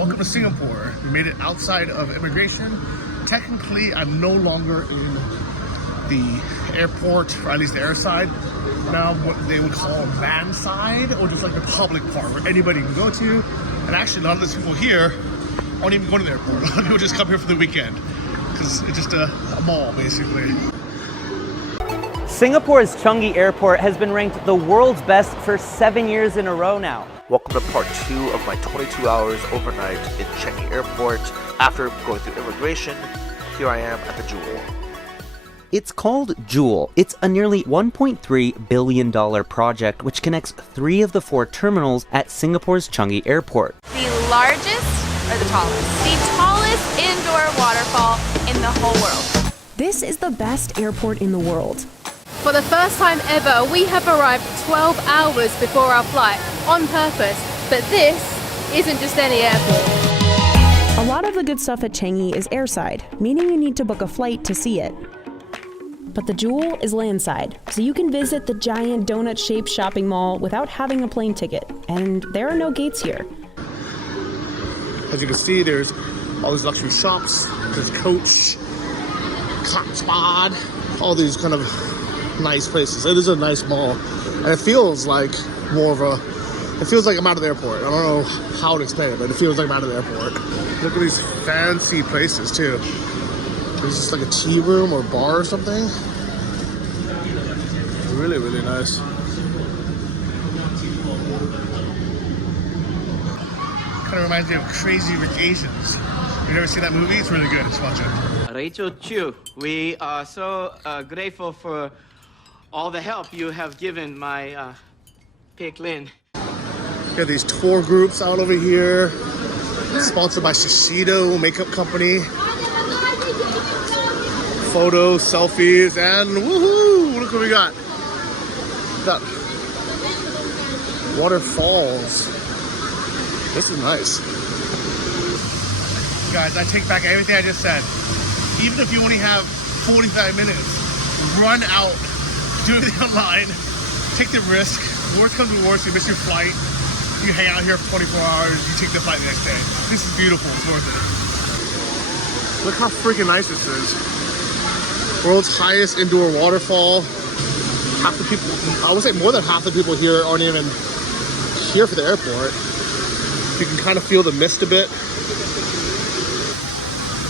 welcome to Singapore. We made it outside of immigration. Technically, I'm no longer in the airport, or at least the airside. Now I'm what they would call van side, or just like the public part where anybody can go to. And actually, a lot of those people here aren't even going to the airport. A lot of people just come here for the weekend because it's just a mall, basically. Singapore's Changi Airport has been ranked the world's best for 7 years in a row now. Welcome to part 2 of my 22 hours overnight in Changi Airport. After going through immigration, here I am at the Jewel. It's called Jewel. It's a nearly $1.3 billion project which connects 3 of the 4 terminals at Singapore's Changi Airport. The largest or the tallest? The tallest indoor waterfall in the whole world. This is the best airport in the world. For the first time ever, we have arrived 12 hours before our flight, on purpose. But this isn't just any airport. A lot of the good stuff at Changi is airside, meaning you need to book a flight to see it. But the Jewel is landside, so you can visit the giant donut-shaped shopping mall without having a plane ticket, and there are no gates here. As you can see, there's all these luxury shops. There's Coach, Cotton Spot, all these kind of nice places. It is a nice mall, and it feels like more of a, it feels like I'm out of the airport. I don't know how to explain it, but it feels like I'm out of the airport. Look at these fancy places too. There's just like a tea room or bar or something. Really, really nice. Kind of reminds me of Crazy Rich Asians. You never seen that movie? It's really good. Just watch it. Rachel Chu, we are so grateful for all the help you have given my Pick Lin. Got these tour groups out over here. Sponsored by Shiseido Makeup Company. Photos, selfies, and woohoo! Look what we got. We got waterfalls. This is nice. Guys, I take back everything I just said. Even if you only have 45 minutes, run out, do it online, take the risk. Worst comes to worst, you miss your flight, you hang out here for 24 hours, you take the flight the next day. This is beautiful, it's worth it. Look how freaking nice this is. World's highest indoor waterfall. Half the people, I would say more than half the people here aren't even here for the airport. You can kind of feel the mist a bit.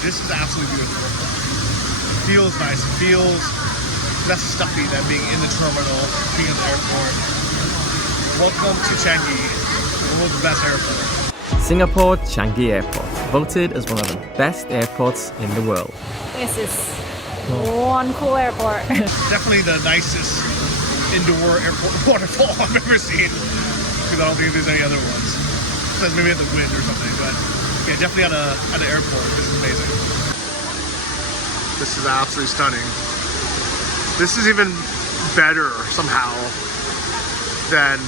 This is absolutely beautiful. It feels nice. It feels less stuffy than being in the terminal, being in the airport. Welcome to Changi, the world's best airport. Singapore Changi Airport, voted as one of the best airports in the world. This is one cool airport. Definitely the nicest indoor airport waterfall I've ever seen, because I don't think there's any other ones. Besides maybe at the Wind or something, but yeah, definitely at an airport. This is amazing. This is absolutely stunning. This is even better somehow than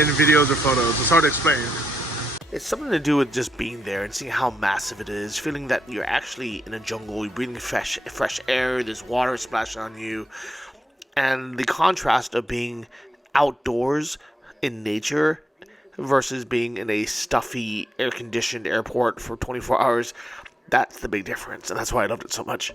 in videos or photos. It's hard to explain. It's something to do with just being there and seeing how massive it is, feeling that you're actually in a jungle, you're breathing fresh air, there's water splashing on you, and the contrast of being outdoors in nature versus being in a stuffy, air-conditioned airport for 24 hours, that's the big difference, and that's why I loved it so much.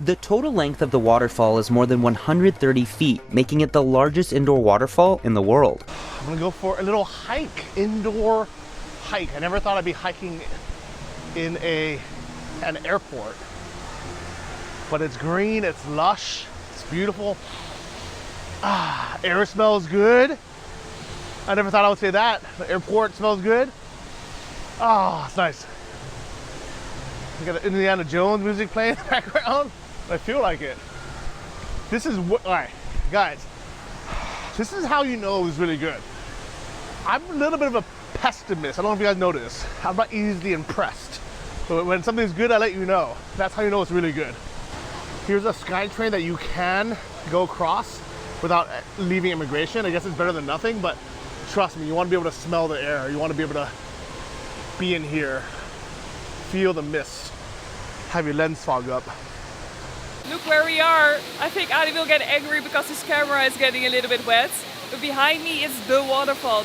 The total length of the waterfall is more than 130 feet, making it the largest indoor waterfall in the world. I'm gonna go for a little hike, indoor hike. I never thought I'd be hiking in an airport. But it's green, it's lush, it's beautiful. Air smells good. I never thought I would say that. The airport smells good. It's nice. We got the Indiana Jones music playing in the background. I feel like it. This is what, all right, guys, this is how you know it's really good. I'm a little bit of a pessimist. I don't know if you guys know this. I'm not easily impressed. But when something's good, I let you know. That's how you know it's really good. Here's a SkyTrain that you can go across without leaving immigration. I guess it's better than nothing, but trust me, you want to be able to smell the air. You want to be able to be in here, feel the mist, have your lens fog up. Look where we are. I think Adi will get angry because his camera is getting a little bit wet. But behind me is the waterfall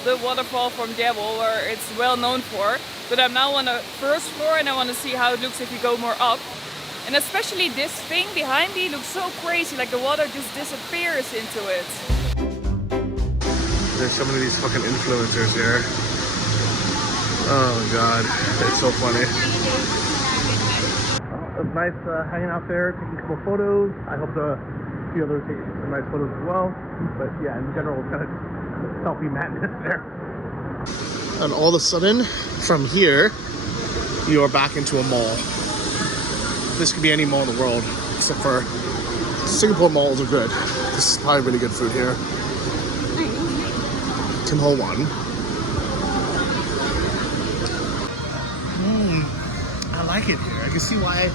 from Devil, where it's well known for. But I'm now on the first floor and I want to see how it looks if you go more up. And especially this thing behind me looks so crazy, like the water just disappears into it. There's so many of these fucking influencers here. Oh god, it's so funny. It was nice hanging out there, taking a couple photos. I hope the few others take some nice photos as well. But yeah, in general, it's kind of selfie madness there. And all of a sudden, from here, you are back into a mall. This could be any mall in the world, except for Singapore malls are good. This is probably really good food here. Tim Ho Wan. I like it here. I can see why,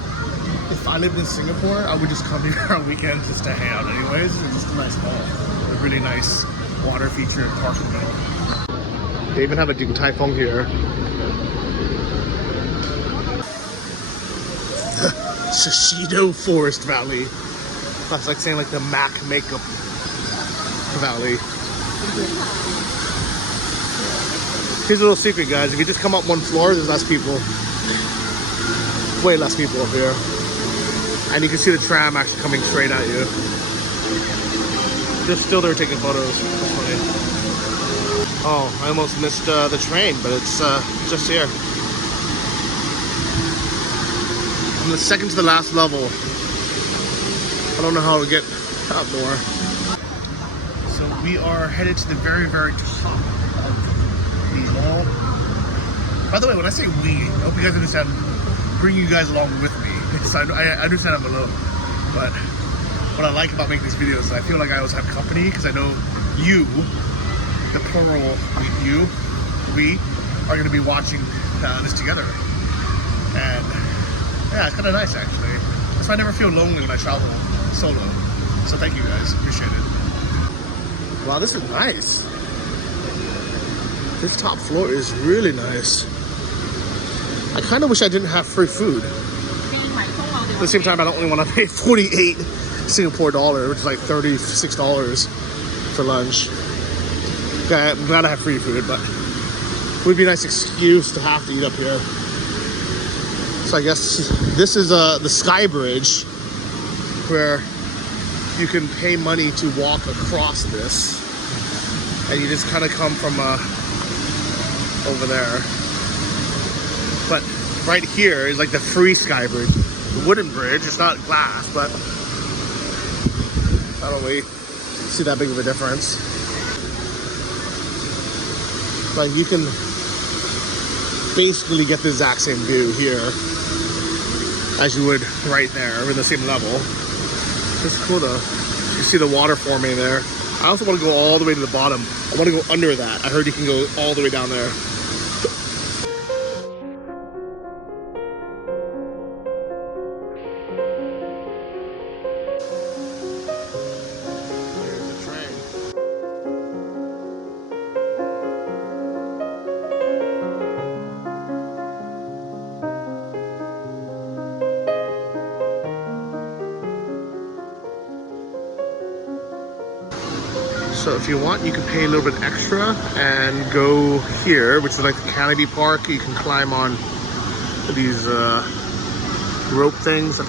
if I lived in Singapore, I would just come here on weekends just to hang out anyways. It's just a nice mall. A really nice water feature parking lot. They even have a Din Tai Fung here. Shishido Forest Valley. That's like saying like the MAC makeup valley. Here's a little secret, guys. If you just come up one floor, there's less people. Way less people up here. And you can see the tram actually coming straight at you. Just still there taking photos. That's funny. Oh, I almost missed the train, but it's just here. I'm the second to the last level. I don't know how to get up more. So we are headed to the very, very top of the mall. By the way, when I say we, I hope you guys understand, bring you guys along with me. So I understand I'm alone. But what I like about making these videos is I feel like I always have company because I know you, the plural we are going to be watching this together. And yeah, it's kind of nice actually. So I never feel lonely when I travel solo. So thank you guys, appreciate it. Wow, this is nice. This top floor is really nice. I kind of wish I didn't have free food. At the same time, I don't really want to pay 48 Singapore dollar, which is like $36 for lunch. I'm glad I have free food, but it would be a nice excuse to have to eat up here. So I guess this is the Sky Bridge, where you can pay money to walk across this, and you just kind of come from over there. But right here is like the free Sky Bridge, the wooden bridge. It's not glass, but I don't really see that big of a difference. But you can basically get the exact same view here as you would right there, in the same level. It's cool though. You see the water forming there. I also want to go all the way to the bottom. I want to go under that. I heard you can go all the way down there. So if you want, you can pay a little bit extra and go here, which is like the Canopy Park. You can climb on these rope things.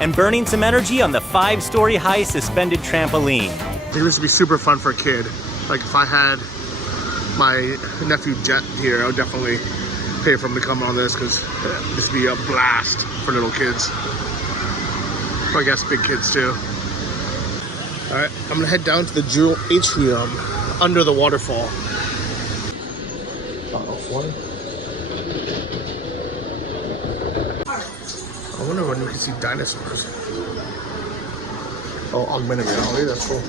And burning some energy on the 5-story high suspended trampoline. I think this would be super fun for a kid. Like if I had my nephew Jet here, I would definitely pay for him to come on this because this would be a blast for little kids. Or I guess big kids too. Alright, I'm gonna head down to the Jewel Atrium under the waterfall. Water. I wonder when we can see dinosaurs. Oh, augmented reality, that's cool.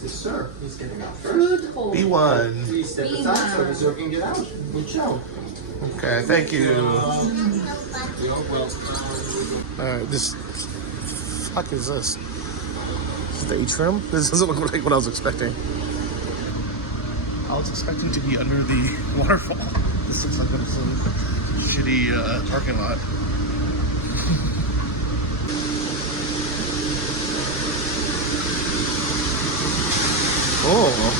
Yes, sir. He's getting out first. B1. Please step aside so you can get out. Good show. Okay, thank you. Alright, this fuck is this? This is the atrium? This doesn't look like what I was expecting. I was expecting to be under the waterfall. This looks like some shitty parking lot. Oh.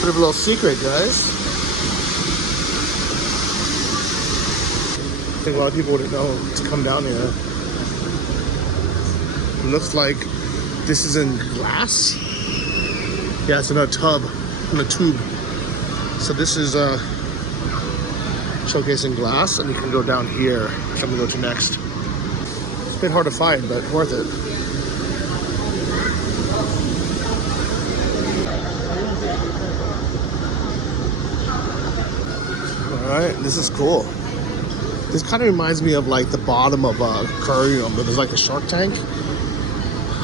Bit of a little secret, guys. I think a lot of people wouldn't know to come down here. It looks like this is in glass. Yeah, it's in a tub, in a tube. So this is showcasing glass, and you can go down here, which I'm gonna go to next. It's a bit hard to find, but worth it. Alright, this is cool. This kind of reminds me of like the bottom of a aquarium, but there's like a shark tank,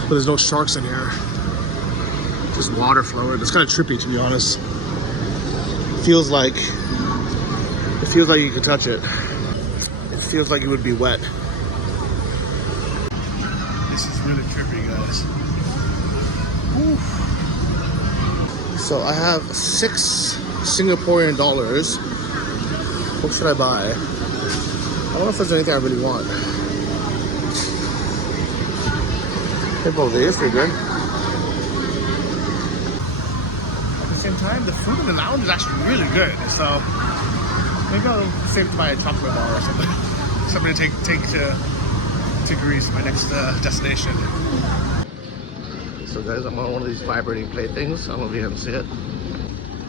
but there's no sharks in here. Just water flowing. It's kind of trippy, to be honest. It feels like you could touch it. It feels like it would be wet. This is really trippy, guys. Whew. So I have 6 Singaporean dollars. What should I buy? I don't know if there's anything I really want. Hey, both of these, pretty good. At the same time, the food in the lounge is actually really good. So maybe I'll save to buy a chocolate bar or something. Something to take to Greece, my next destination. So guys, I'm on one of these vibrating plate things. I don't know if you can see it.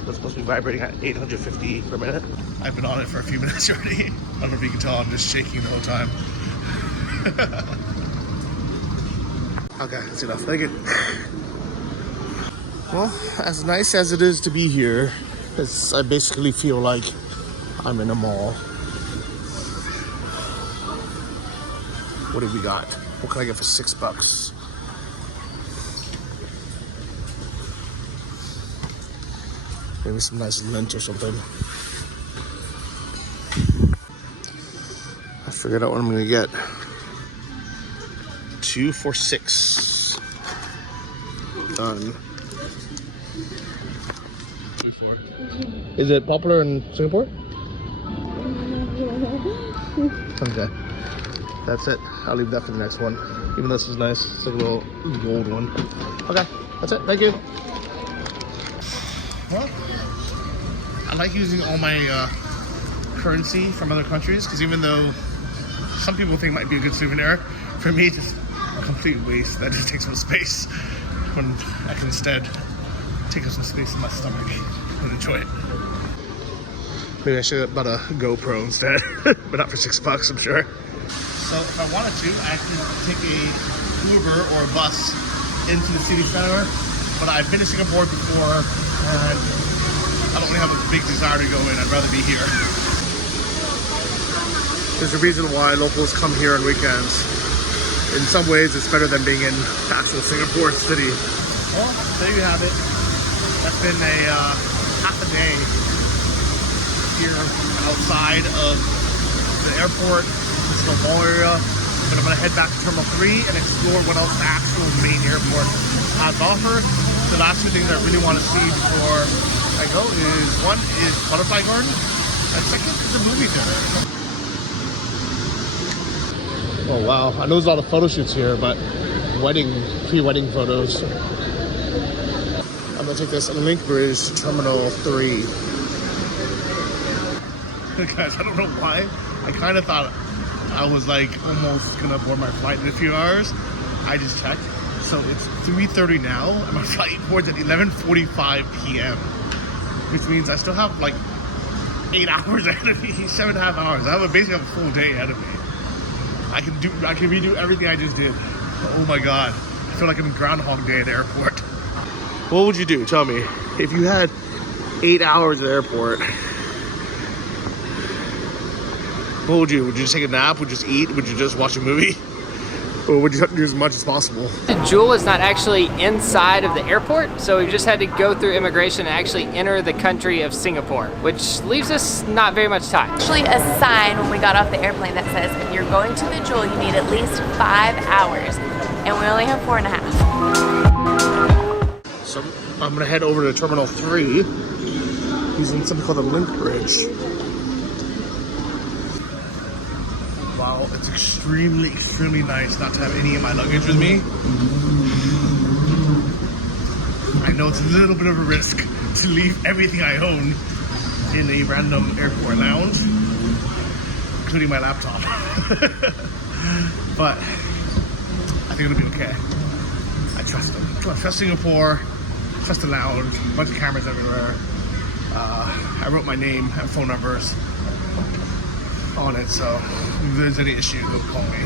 It's supposed to be vibrating at 850 per minute. I've been on it for a few minutes already. I don't know if you can tell, I'm just shaking the whole time. Okay, that's enough. Thank you. Well, as nice as it is to be here, I basically feel like I'm in a mall. What have we got? What can I get for $6? Maybe some nice lint or something. I figured out what I'm gonna get. 2 for $6. Done. Is it popular in Singapore? Okay. That's it. I'll leave that for the next one. Even though this is nice. It's like a little gold one. Okay. That's it. Thank you. Well, I like using all my currency from other countries, because even though some people think it might be a good souvenir, for me it's just a complete waste. That just takes up space when I can instead take up some space in my stomach and enjoy it. Maybe I should have bought a GoPro instead, but not for $6, I'm sure. So if I wanted to, I could take a Uber or a bus into the city center, but I've been to Singapore before, and I don't really have a big desire to go in. I'd rather be here. There's a reason why locals come here on weekends. In some ways, it's better than being in actual Singapore city. Well, there you have it. That's been a half a day here outside of the airport, this little mall area. But I'm gonna head back to Terminal 3 and explore what else the actual main airport has to offer. The last two things I really want to see before I go is, one is Butterfly Garden, and second is the movie theater. Oh wow, I know there's a lot of photo shoots here, but pre-wedding photos. I'm gonna take this Link Bridge to Terminal 3. Guys, I don't know why. I kind of thought I was like almost gonna board my flight in a few hours. I just checked. So it's 3:30 now, and my flight boards at 11:45 p.m. Which means I still have like 8 hours ahead of me, 7.5 hours. I basically have a full day ahead of me. I can redo everything I just did. Oh my God. I feel like I'm in Groundhog Day at the airport. What would you do? Tell me. If you had 8 hours at the airport, what would you? Would you just take a nap? Would you just eat? Would you just watch a movie? Or would you have to do as much as possible? Jewel is not actually inside of the airport, so we just had to go through immigration and actually enter the country of Singapore, which leaves us not very much time. Actually, a sign when we got off the airplane that says, if you're going to the Jewel, you need at least 5 hours, and we only have 4.5. So I'm gonna head over to Terminal 3 using something called the Link Bridge. Wow, it's extremely, extremely nice not to have any of my luggage with me. I know it's a little bit of a risk to leave everything I own in a random airport lounge, including my laptop. But I think it'll be okay. I trust them. I trust Singapore, trust the lounge, a bunch of cameras everywhere. I wrote my name and phone numbers on it, so if there's any issue, they'll call me.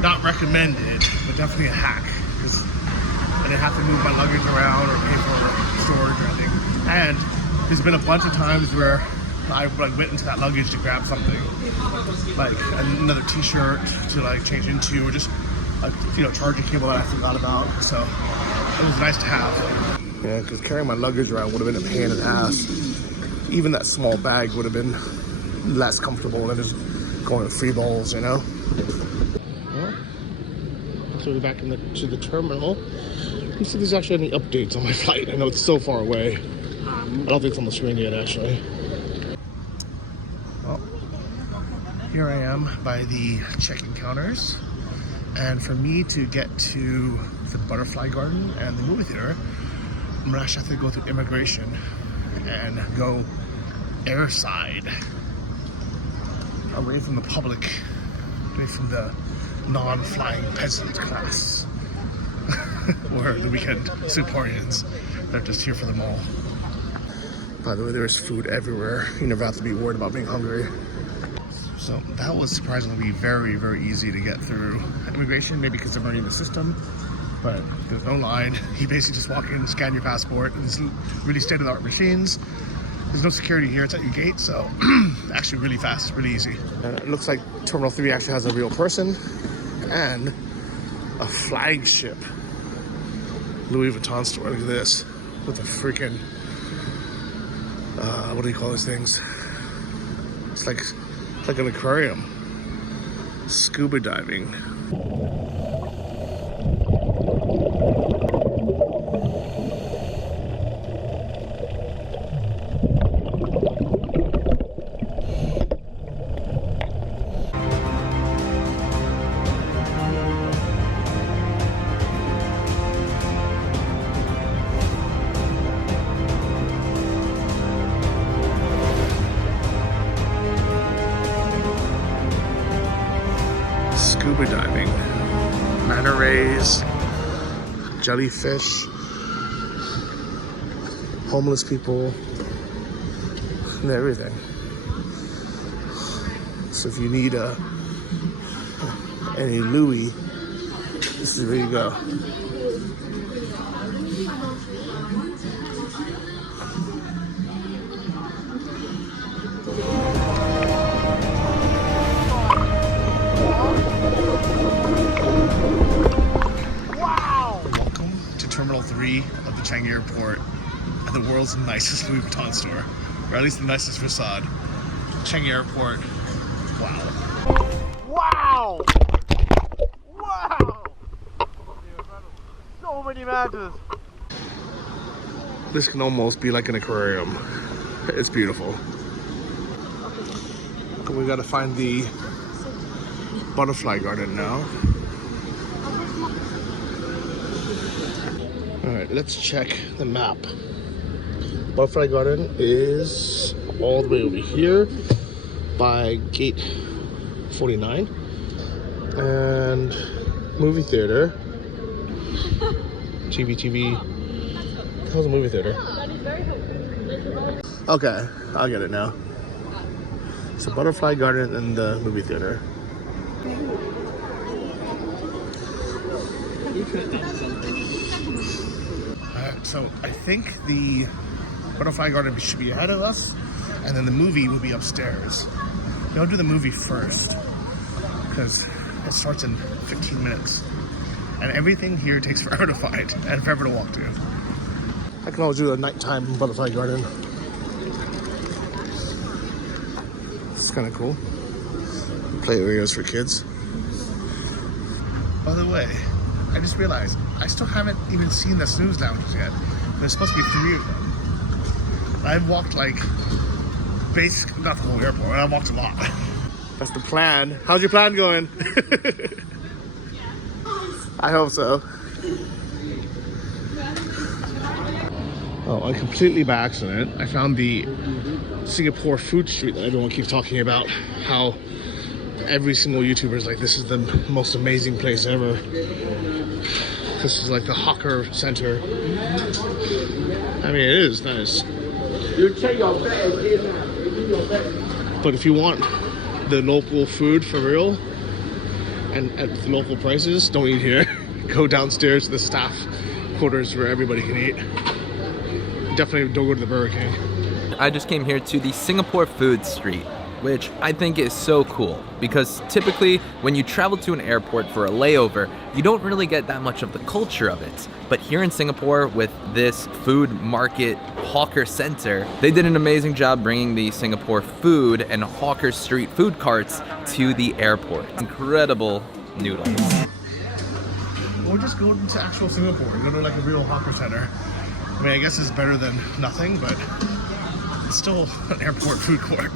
Not recommended, but definitely a hack, because I didn't have to move my luggage around or pay for storage or anything. And there's been a bunch of times where I went into that luggage to grab something, like another t-shirt to like change into, or just a charging cable that I forgot about. So it was nice to have. Yeah, because carrying my luggage around would have been a pain in the ass. Even that small bag would have been less comfortable than just going to free balls, you know? Well, so we're back to the terminal. Let me see if there's actually any updates on my flight. I know it's so far away. I don't think it's on the screen yet, actually. Well, here I am by the check-in counters. And for me to get to the Butterfly Garden and the movie theater, I'm gonna actually have to go through immigration and go airside, away from the public, away from the non-flying peasant class, or the weekend Singaporeans that are just here for the mall. By the way, there's food everywhere. You never have to be worried about being hungry. So that was surprisingly very, very easy to get through immigration, maybe because I'm already in the system, but there's no line. You basically just walk in, scan your passport, and it's really state-of-the-art machines. There's no security here, it's at your gate, so actually really fast, really easy. And it looks like Terminal 3 actually has a real person and a flagship Louis Vuitton store. Look at this, with a freaking, what do you call those things? It's like an aquarium. Scuba diving. Scuba diving, manta rays, jellyfish, homeless people, and everything. So if you need any Louis, this is where you go. Terminal 3 of the Changi Airport at the world's nicest Louis Vuitton store, or at least the nicest facade. Changi Airport. Wow. Wow! Wow! So many matches. This can almost be like an aquarium. It's beautiful. We gotta find the Butterfly Garden now. Alright, let's check the map. Butterfly Garden is all the way over here by gate 49. And movie theater. TV. How's the movie theater? Okay, I'll get it now. So Butterfly Garden and the movie theater. So I think the Butterfly Garden should be ahead of us, and then the movie will be upstairs. We'll do the movie first, because it starts in 15 minutes. And everything here takes forever to find, and forever to walk to. I can always do the nighttime Butterfly Garden. It's kind of cool. Play areas for kids. By the way, I just realized I still haven't even seen the snooze lounges yet. There's supposed to be 3 of them. I've walked like, basically, not the whole airport, I've walked a lot. That's the plan. How's your plan going? I hope so. Oh, and completely by accident, I found the Singapore food street that everyone keeps talking about. How every single YouTuber is like, this is the most amazing place ever. This is like the hawker center. I mean, it is nice. But if you want the local food for real and at the local prices, don't eat here. Go downstairs to the staff quarters where everybody can eat. Definitely don't go to the Burger King. I just came here to the Singapore Food Street, which I think is so cool because typically when you travel to an airport for a layover, you don't really get that much of the culture of it. But here in Singapore with this food market hawker center, they did an amazing job bringing the Singapore food and hawker street food carts to the airport. Incredible noodles. Or just go to actual Singapore and go to like a real hawker center. I mean, I guess it's better than nothing, but it's still an airport food court.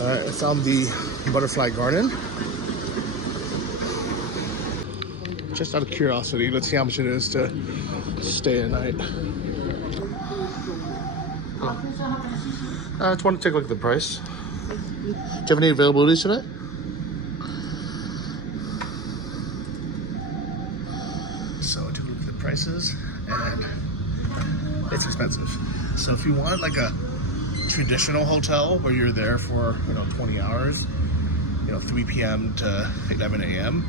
I found the butterfly garden. Just out of curiosity, let's see how much it is to stay a night. I just want to take a look at the price. Do you have any availabilities today? So I took a look at the prices, and it's expensive. So if you want like a traditional hotel where you're there for 20 hours, 3 p.m. to 11 a.m.,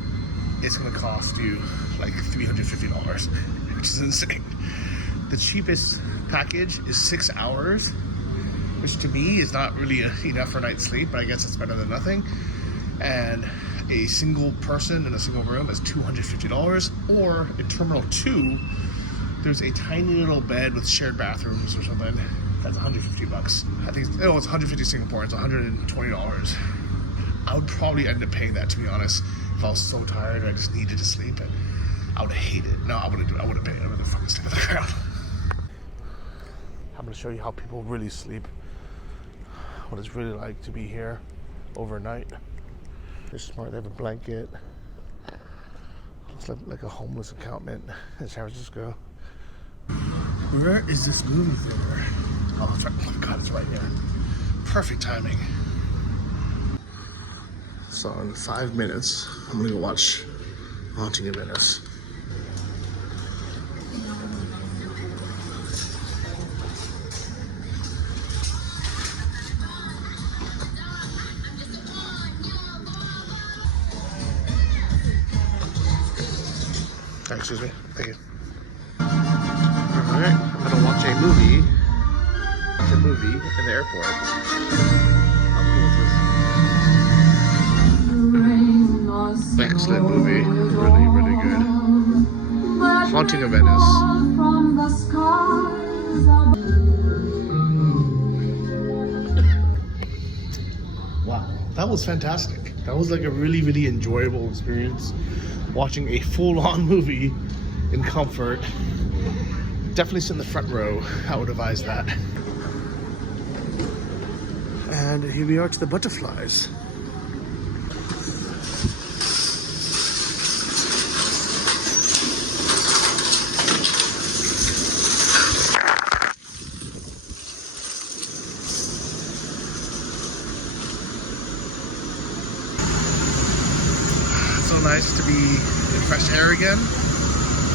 it's going to cost you like $350, which is insane. The cheapest package is 6 hours, which to me is not really enough for a night's sleep, but I guess it's better than nothing. And a single person in a single room is $250. Or in Terminal 2, there's a tiny little bed with shared bathrooms or something. That's $150. I think it's 150 Singapore. It's $120. I would probably end up paying that, to be honest, if I was so tired I just needed to sleep. And I would hate it. No, I wouldn't do it. I wouldn't pay it. I would fucking sleep on the ground. I'm gonna show you how people really sleep. What it's really like to be here overnight. They're smart. They have a blanket. It's like a homeless encampment in San Francisco. Where is this movie theater? Oh, that's right. Oh my God, it's right here. Perfect timing. So in 5 minutes, I'm gonna go watch Haunting in Venice. Excuse me. Thank you. Alright, I'm gonna watch a movie. Watch a movie in the airport. How cool is this? Excellent movie. Really, really good. Haunting of Venice. Wow, that was fantastic. That was like a really, really enjoyable experience. Watching a full-on movie in comfort. Definitely sit in the front row. I would advise that. And here we are to the butterflies. So nice to be in fresh air again.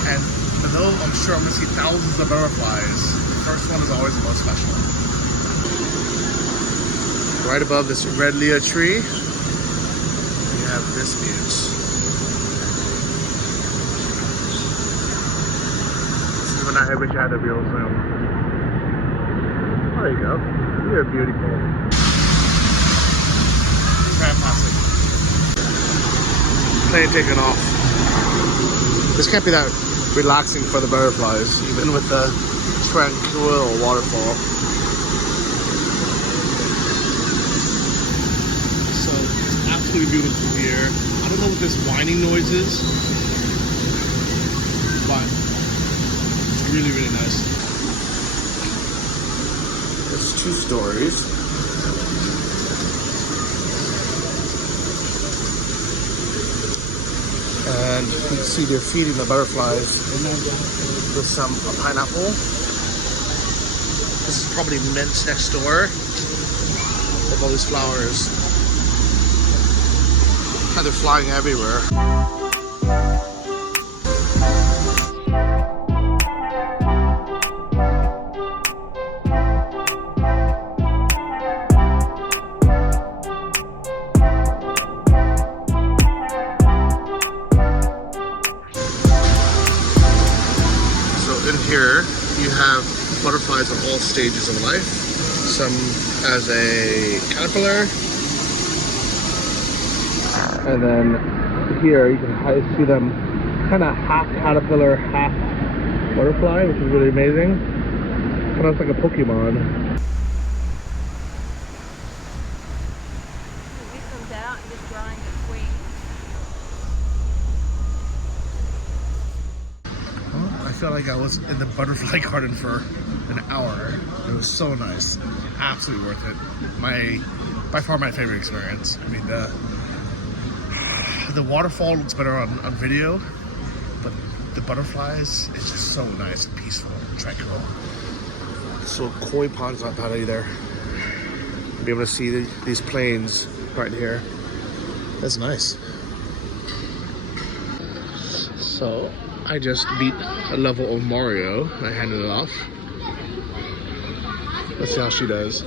And although I'm sure I'm going to see thousands of butterflies, the first one is always the most special. Right above this red Lea tree, we have this view. This is when I wish I had a real zoom. There you go. You're beautiful. Fantastic. Plane taking off. This can't be that relaxing for the butterflies, even with the tranquil waterfall. So it's absolutely beautiful here. I don't know what this whining noise is, but it's really, really nice. There's 2 stories. And you can see they're feeding the butterflies with some pineapple. This is probably mint next door. With all these flowers. And they're flying everywhere. In here, you have butterflies of all stages of life. Some as a caterpillar. And then here you can see them kind of half caterpillar, half butterfly, which is really amazing. Kind of like a Pokemon. I felt like I was in the butterfly garden for an hour. It was so nice. Absolutely worth it. By far my favorite experience. I mean, the waterfall looks better on video, but the butterflies, it's just so nice and peaceful and tranquil. So koi pond's not bad either. Be able to see these planes right here. That's nice. So I just beat a level of Mario. I handed it off. Let's see how she does.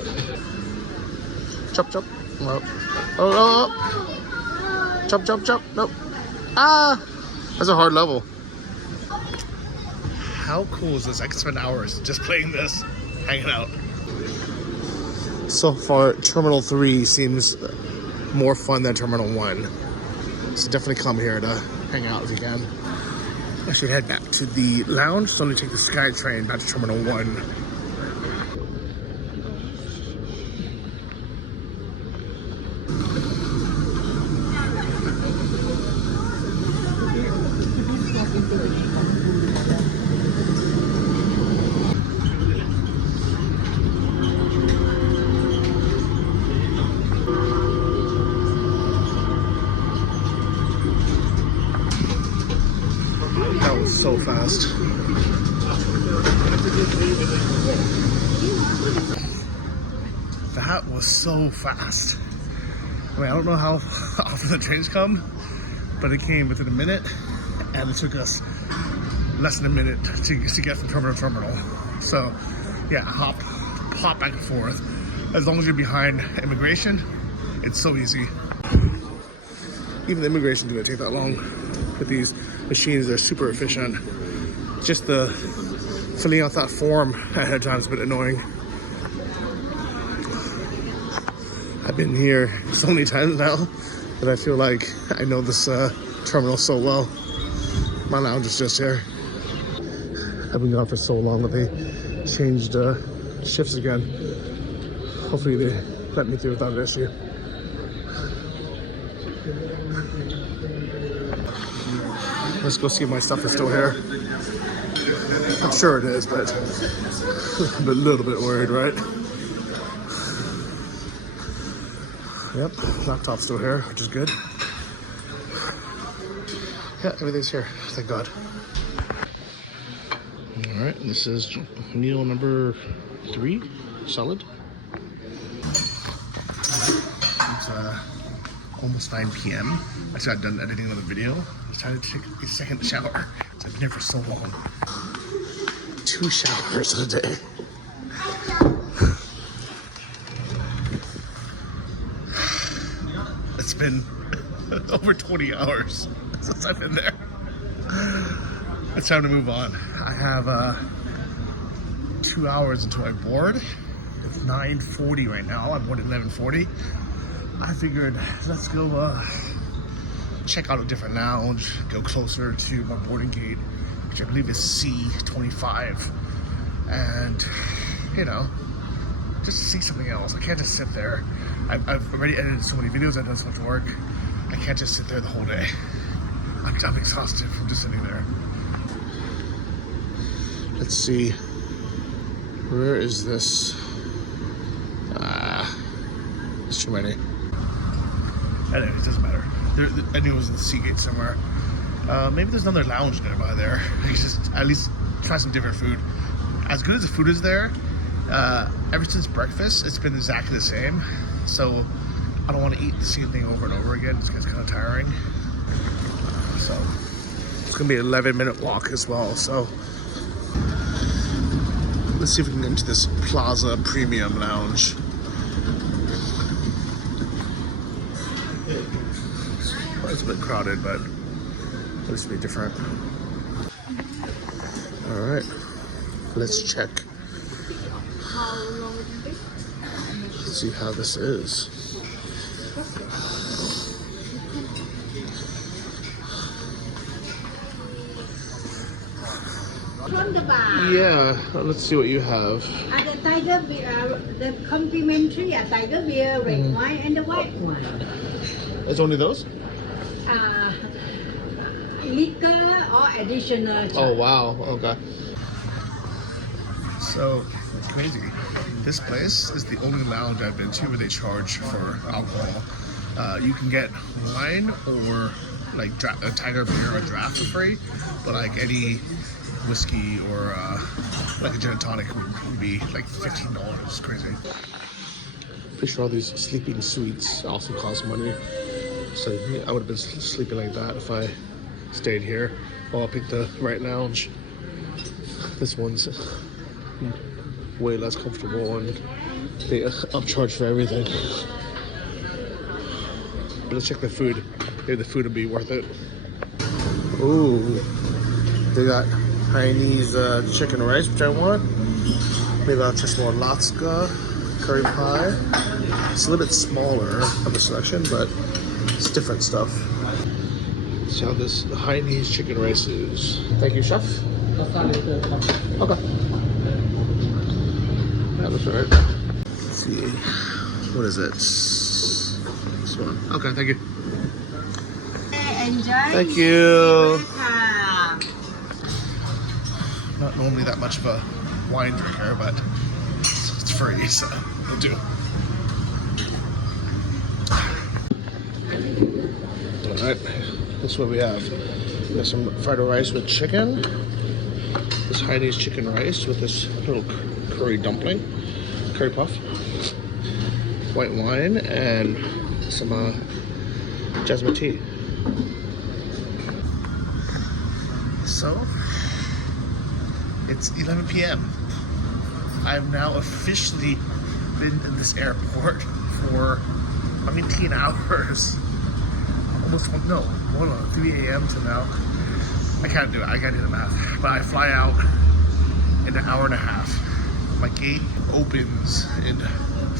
Chop, chop. Nope. Oh, oh. Chop, chop, chop. Nope. Ah! That's a hard level. How cool is this? I could spend hours just playing this, hanging out. So far, Terminal 3 seems more fun than Terminal 1. So definitely come here to hang out if you can. I should head back to the lounge, so I'm gonna take the SkyTrain back to Terminal 1. That was so fast. That was so fast. I mean, I don't know how often the trains come, but it came within a minute, and it took us less than a minute to get from terminal to terminal. So, yeah, hop back and forth. As long as you're behind immigration, it's so easy. Even the immigration didn't take that long. With these machines, they're super efficient. Just the filling out that form ahead of time is a bit annoying. I've been here so many times now that I feel like I know this terminal so well. My lounge is just here. I've been gone for so long that they changed shifts again. Hopefully they let me through without an issue. Let's go see if my stuff is still here. I'm sure it is, but I'm a little bit worried, right? Yep, laptop's still here, which is good. Yeah, everything's here, thank God. All right, this is meal number 3, solid. It's almost 9 p.m. I just got done editing another video. I was trying to take a second shower. I've been here for so long. 2 showers a day. It's been over 20 hours since I've been there. It's time to move on. I have 2 hours until I board. It's 9:40 right now. I board at 11:40. I figured let's go check out a different lounge, go closer to my boarding gate, which I believe is C25, and you know, just to see something else. I can't just sit there. I've already edited so many videos, I've done so much work. I can't just sit there the whole day. I'm exhausted from just sitting there. Let's see. Where is this? There's too many. Anyway, it doesn't matter. I knew it was in the Seagate somewhere. Maybe there's another lounge nearby there. I can just at least try some different food. As good as the food is there, ever since breakfast, it's been exactly the same. So I don't want to eat the same thing over and over again. It's kind of tiring. So it's gonna be an 11-minute walk as well. So let's see if we can get into this Plaza Premium Lounge. It's a bit crowded, but this will be different. All right, let's check. Let's see how this is. From the bar. Yeah, let's see what you have. The tiger beer, the complimentary tiger beer, red wine, and the white wine. It's only those? Liquor or additional. Oh wow, okay. So, it's crazy. This place is the only lounge I've been to where they charge for alcohol. You can get wine or like a tiger beer or draft for free, but like any whiskey or like a gin and tonic would be like $15. It's crazy. Pretty sure all these sleeping suites also cost money. So yeah, I would have been sleeping like that if I stayed here. Well, I picked the right lounge. This one's way less comfortable and they upcharge for everything. But let's check the food. Maybe the food will be worth it. Ooh, they got Chinese chicken rice, which I want. Maybe I'll try some more latska, curry pie. It's a little bit smaller of a selection, but it's different stuff. Let's see how this Chinese chicken rice is. Thank you, chef. Okay. That looks alright. Let's see. What is it? This one. Okay, thank you. Enjoy. Thank you. Not normally that much of a wine drinker, but it's free, so it'll do. Alright, this is what we have. We have some fried rice with chicken. This Chinese chicken rice with this little curry dumpling, curry puff, white wine, and some jasmine tea. So, it's 11 p.m. I've now officially been in this airport for 19 hours. Almost, no, hold on, 3 a.m. to now. I can't do it, I can't do the math. But I fly out in an hour and a half. My gate opens in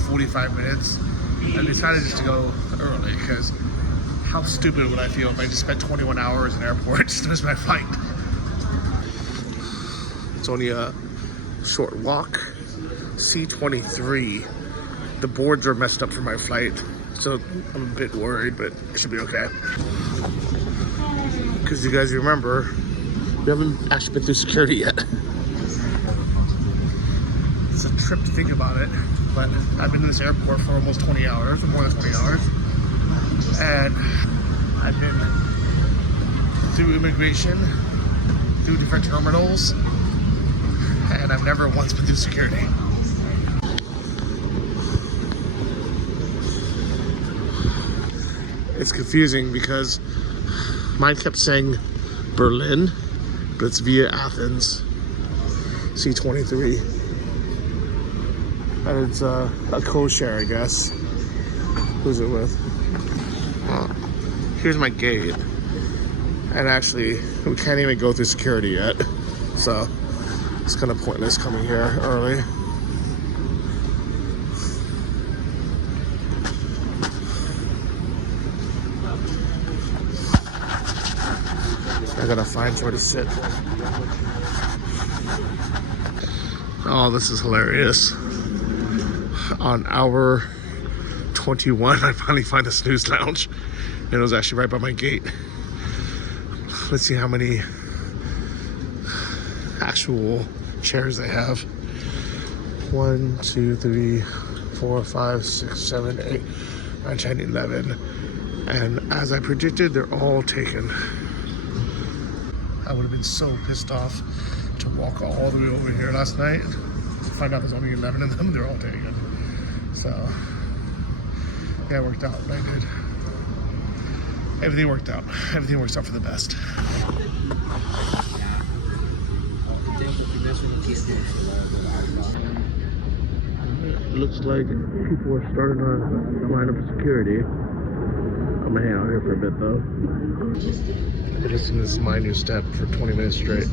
45 minutes. I decided just to go early because how stupid would I feel if I just spent 21 hours in the airport just to miss my flight? It's only a short walk. C-23. The boards are messed up for my flight, so I'm a bit worried, but it should be okay. Because you guys remember, we haven't actually been through security yet. It's a trip to think about it, but I've been in this airport for almost 20 hours, or more than 20 hours. And I've been through immigration, through different terminals, and I've never once been through security. It's confusing because mine kept saying Berlin, but it's via Athens, C-23. And it's a co-share, I guess. Who's it with? Here's my gate. And actually, we can't even go through security yet. So, it's kind of pointless coming here early. I gotta find somewhere to sit. Oh, this is hilarious. On hour 21, I finally find a snooze lounge. And it was actually right by my gate. Let's see how many actual chairs they have. 1, 2, 3, 4, 5, 6, 7, 8, 9, 10, 11. And as I predicted, they're all taken. I would have been so pissed off to walk all the way over here last night. Find out there's only 11 of them, they're all taken. So, yeah, it worked out, but I did. Everything worked out. Everything works out for the best. It looks like people are starting to line up for security. I'm gonna hang out here for a bit though. I've just seen this mind your step for 20 minutes straight.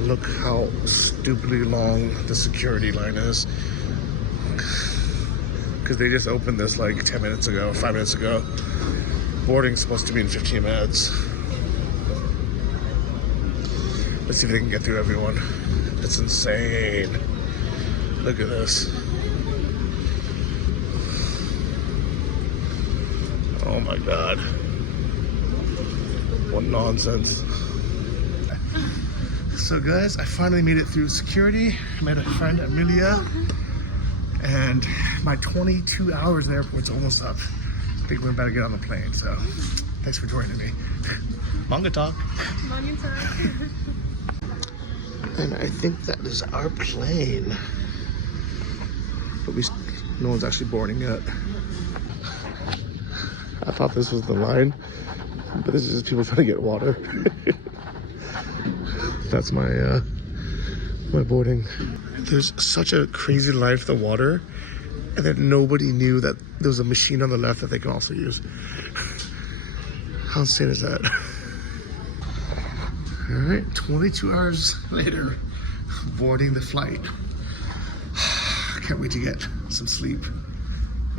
Look how stupidly long the security line is. Because they just opened this like 10 minutes ago, 5 minutes ago. Boarding's supposed to be in 15 minutes. Let's see if they can get through everyone. It's insane. Look at this. Oh my God. What nonsense. So guys, I finally made it through security. I met a friend, Amelia, and my 22 hours in the airport's almost up. I think we're about to get on the plane, so thanks for joining me. Manga talk. Manga talk. And I think that is our plane. But no one's actually boarding yet. I thought this was the line, but this is just people trying to get water. That's my my boarding. There's such a crazy line for the water, and then nobody knew that there was a machine on the left that they can also use. How insane is that? All right, 22 hours later, boarding the flight. Can't wait to get some sleep.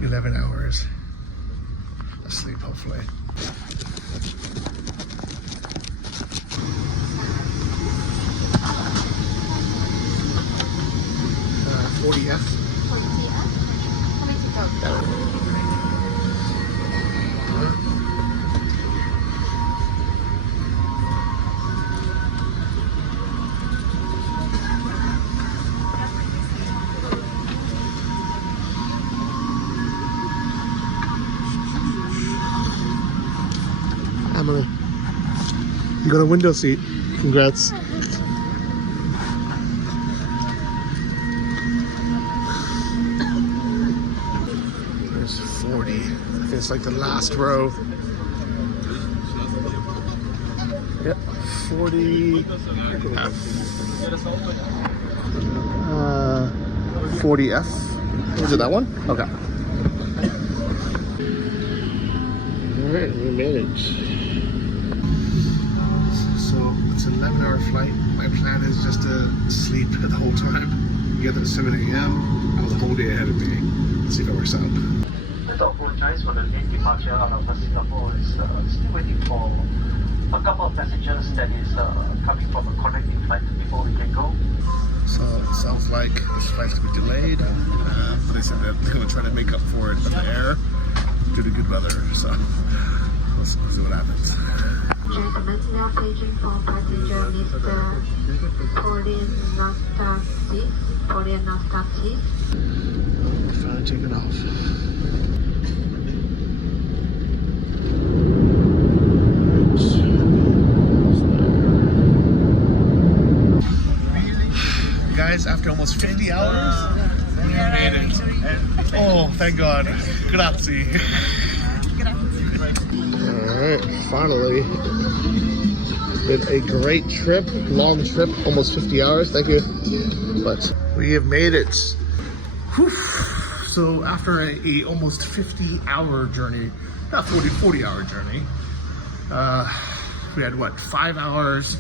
11 hours of sleep, hopefully. 40F. Emily, you got a window seat. Congrats. There's 40. I think it's like the last row. Yep, 40F. 40F. Is it that one? Okay. Alright, we made it. So it's an 11-hour flight. My plan is just to sleep the whole time. Get there at 7 a.m. I have the whole day ahead of me. Let's see if it works out. I apologize for the late departure out of Singapore. It's still waiting for a couple of passengers that is coming from a connecting flight before we can go. So it sounds like this flight's gonna be delayed, but they said that they're gonna try to make up for it with the air due to good weather. So we'll see what happens. Gentlemen, now paging for passenger Mr. Polianastasis. Finally taking off. Guys, after almost 50 hours, we made it. Oh, thank God. Grazie. Alright, finally. Been a great trip, long trip, almost 50 hours, thank you. But we have made it. Whew. So after a almost 50-hour journey, not 40-hour journey, we had what, 5 hours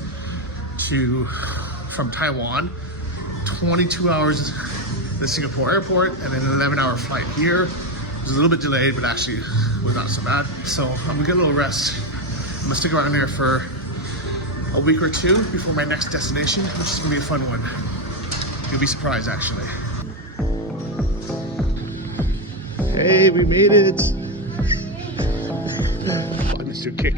from Taiwan, 22 hours at the Singapore airport, and then an 11-hour flight here. It was a little bit delayed, but actually was not so bad. So I'm gonna get a little rest. I'm gonna stick around here for a week or two before my next destination, which is gonna be a fun one. You'll be surprised, actually. Hey, we made it. I need to kick.